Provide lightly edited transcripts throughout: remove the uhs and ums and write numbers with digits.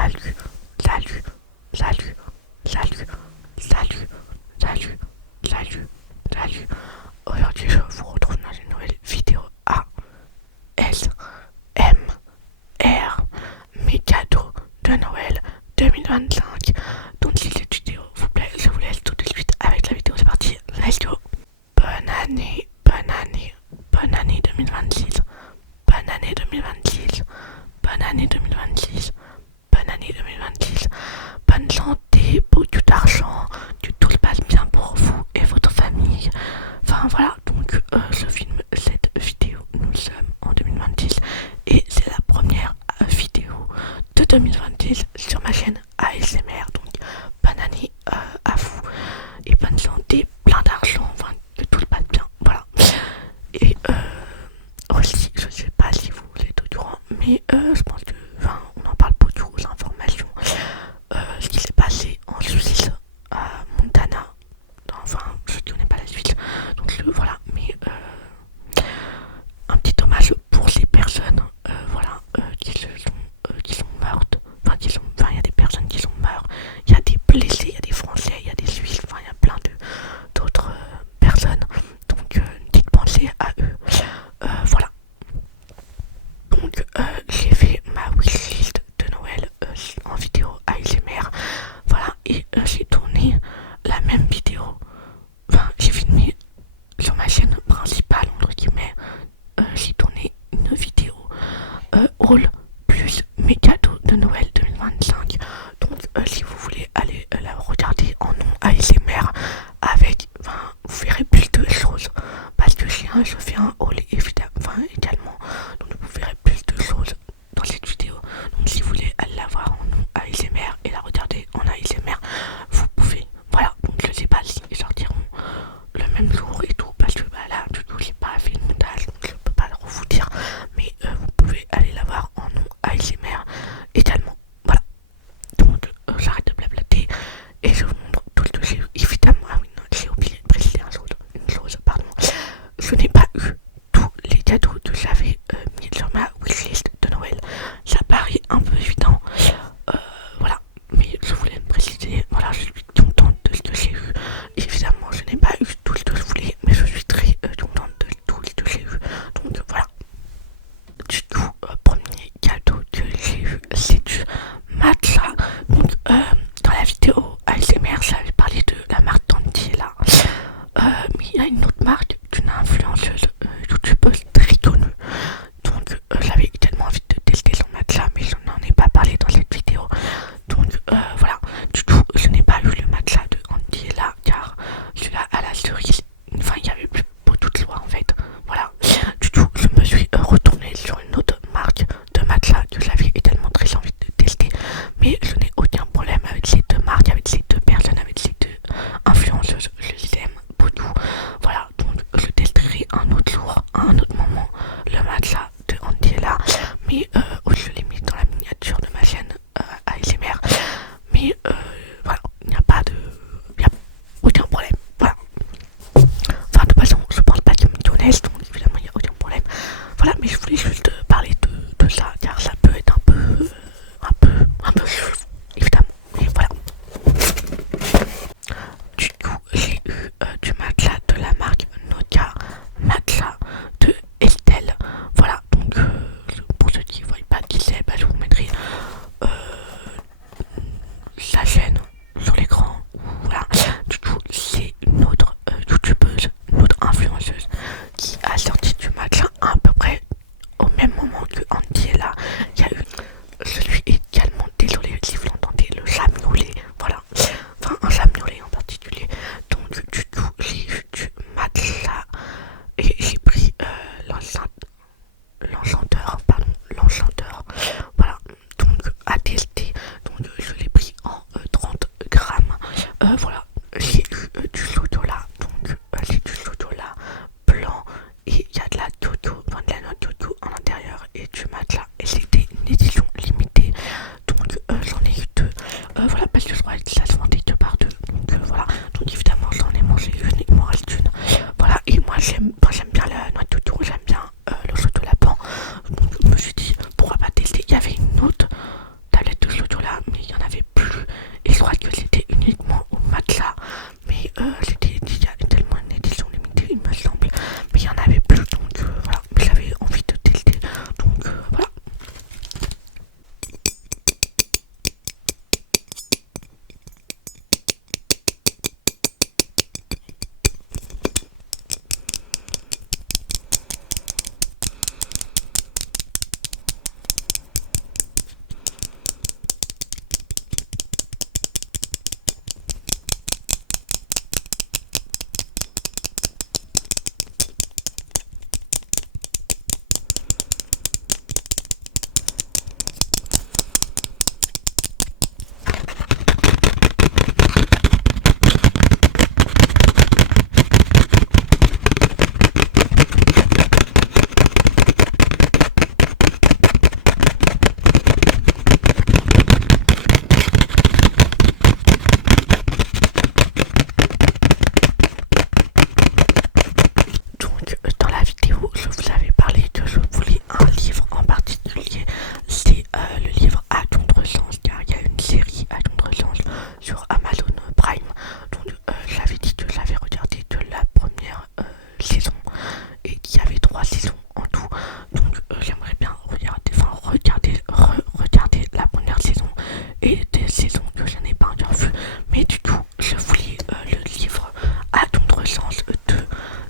salut, salut, salut, salut, salut, salut, salut, salut. Aujourd'hui, je vous retrouve dans une nouvelle vidéo ASMR, mes cadeaux de Noël 2025. Donc, si cette vidéo vous plaît, je vous laisse tout de suite avec la vidéo. C'est parti, let's go. Bonne année, bonne année, bonne année 2026. Bonne année 2026. Bonne année 2026. Bonne année 2026. Bonne santé, beaucoup d'argent, que tout se passe bien pour vous et votre famille. Enfin voilà, donc je filme cette vidéo, nous sommes en 2026 et c'est la première vidéo de 2026 sur ma chaîne ASMR. Donc bonne année à vous et bonne santé, plein d'argent, enfin que tout se passe bien, voilà. Et aussi, je sais pas si vous êtes au courant, mais je pense que on en parle beaucoup aux informations. Ce qui s'est passé en Suisse, à Montana. Enfin, je ne connais pas la Suisse, donc voilà. Mais un petit hommage pour ces personnes, voilà, qui sont mortes. Enfin, il y a des personnes qui sont mortes. Il y a des blessés, il y a des Français, il y a des Suisses. Enfin, il y a plein d'autres personnes. Donc, une petite pensée à eux. Voilà. Donc j'ai fait ma wishlist de Noël en vidéo ASMR. Voilà, et j'ai tourné la même vidéo. Enfin, j'ai filmé sur ma chaîne principale, entre guillemets. J'ai tourné une vidéo haul plus mes cadeaux de Noël 2025. Donc si vous voulez aller la regarder en nom ASMR avec, enfin, vous verrez plus de choses parce que je fais un haul évidemment, enfin également, donc vous verrez plus de choses dans cette vidéo. Donc si vous voulez aller la voir en nom ASMR et la regarder en ASMR, vous pouvez. Voilà, donc je sais pas si ils sortiront le même jour et tout parce que bah là du coup j'ai pas fait le montage, donc je peux pas trop vous dire, mais vous pouvez aller la voir en nom ASMR également. Voilà, donc j'arrête de blablater et je vous montre tout le dossier. Évidemment, ah oui non, j'ai oublié de préciser une chose, pardon. Je n'ai pas eu tous les cadeaux que j'avais mis sur ma wishlist de Noël. Ça paraît un peu évident, voilà, mais je voulais me préciser. Voilà, je suis contente de ce que j'ai eu. Évidemment, je n'ai pas eu tout ce que je voulais, mais je suis très contente de tout ce que j'ai eu. Donc voilà. Du coup, premier cadeau que j'ai eu, c'est du matcha. Donc dans la vidéo ASMR, j'avais parlé de la marque Tandy là. Mais il y a une autre marque d'une influenceuse youtubeuse très connue. Donc j'avais également envie de tester son matcha, mais je n'en ai pas parlé dans cette vidéo. Donc voilà, du coup je n'ai pas eu le matcha de Andy là, car celui-là à la cerise, enfin il y avait plus beaucoup de choix en fait. Voilà, du coup je me suis retourné sur une autre marque de matcha que j'avais également très envie de tester, mais je n'ai aucun problème avec ces deux marques, avec ces deux personnes, avec ces deux influenceuses. Je les aime beaucoup. Voilà, donc je testerai un autre jour, à un autre moment, le matcha de Andy là, mais je l'ai mis dans la miniature de ma chaîne ASMR. Mais voilà, il n'y a pas de, il n'y a aucun problème. Voilà. Enfin, de toute façon, je pense pas qu'ils me connaissent, donc évidemment, il n'y a aucun problème. Voilà, mais je voulais juste parler de ça, car ça peut être un peu chelou, évidemment. Mais voilà. Du coup, j'ai eu du matcha de la marque Noka, matcha de Estelle. Voilà, donc pour ceux qui ne voient pas qui c'est, bah, je vous mettrai sa chaîne sur l'écran. Voilà, du coup, c'est une autre youtubeuse, une autre influenceuse qui a sorti du matcha à peu près au même moment que Andy est là. Il y a eu, je suis également désolé si vous l'entendez, le chat miaulé, voilà, enfin un chat miaulé en particulier. Donc du coup j'ai eu du matcha et j'ai pris l'enchanteur, voilà, donc à tester. Donc je l'ai pris en 30 grammes. Voilà, j'ai eu du chocolat, donc j'ai du chocolat blanc et il y a de la coco, enfin de la noix de coco en intérieur et du matcha, et c'était une édition limitée, donc j'en ai eu deux. Voilà, parce que je crois que ça se vendait que par deux, donc voilà, donc évidemment j'en ai mangé une, il m'en reste une. Voilà, et moi j'aime bien la noix de coco, j'aime bien le chocolat blanc, donc je me suis dit pourquoi pas tester. Il y avait une autre tablette de chocolat et des saisons que je n'ai pas encore vues. Mais du coup, je voulais le livre à contresens 2.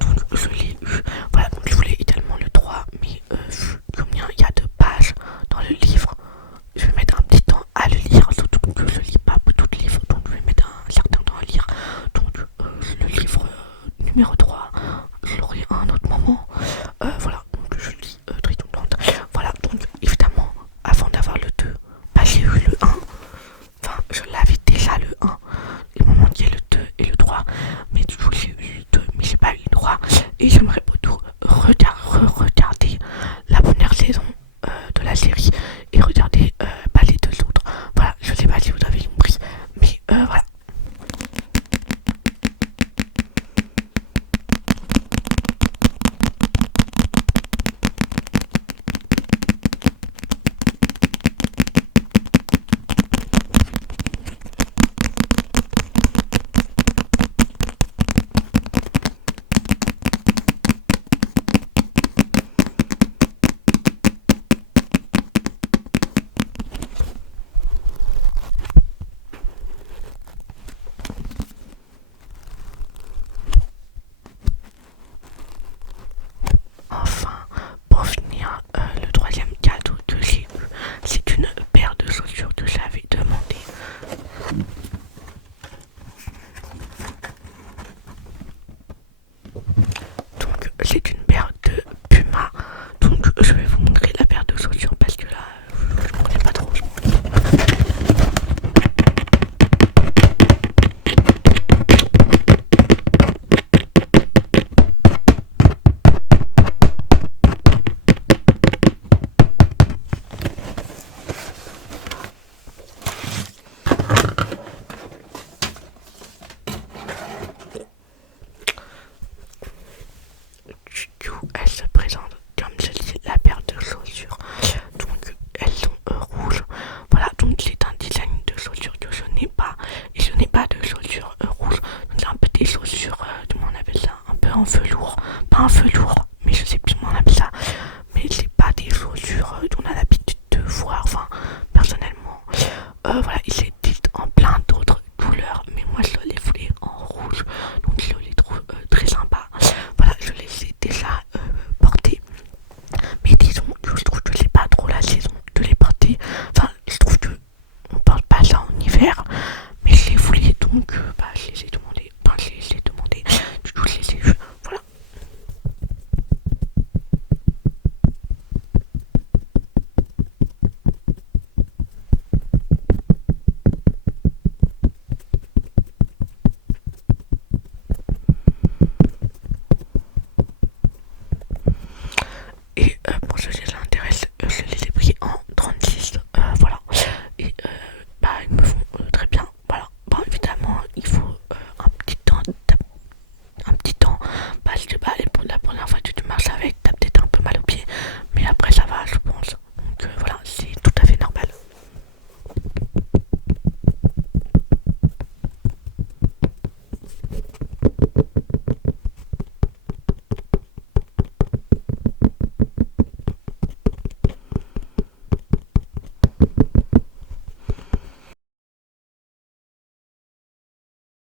Donc je l'ai eu. Voilà, donc je voulais également le 3. Mais vu combien il y a de pages dans le livre, je vais mettre un petit temps à le lire. Surtout que je lis pas beaucoup de livres. Donc je vais mettre un certain temps à lire. Donc le livre numéro 3, je l'aurai à un autre moment. Voilà, donc je lis très contente. Voilà, donc évidemment, avant d'avoir le 2, bah, j'ai eu le 1. Enfin, je l'avais déjà le 1. Il me manquait le 2 et le 3. Mais du coup, j'ai eu le 2, mais j'ai pas eu le 3. Et j'aimerais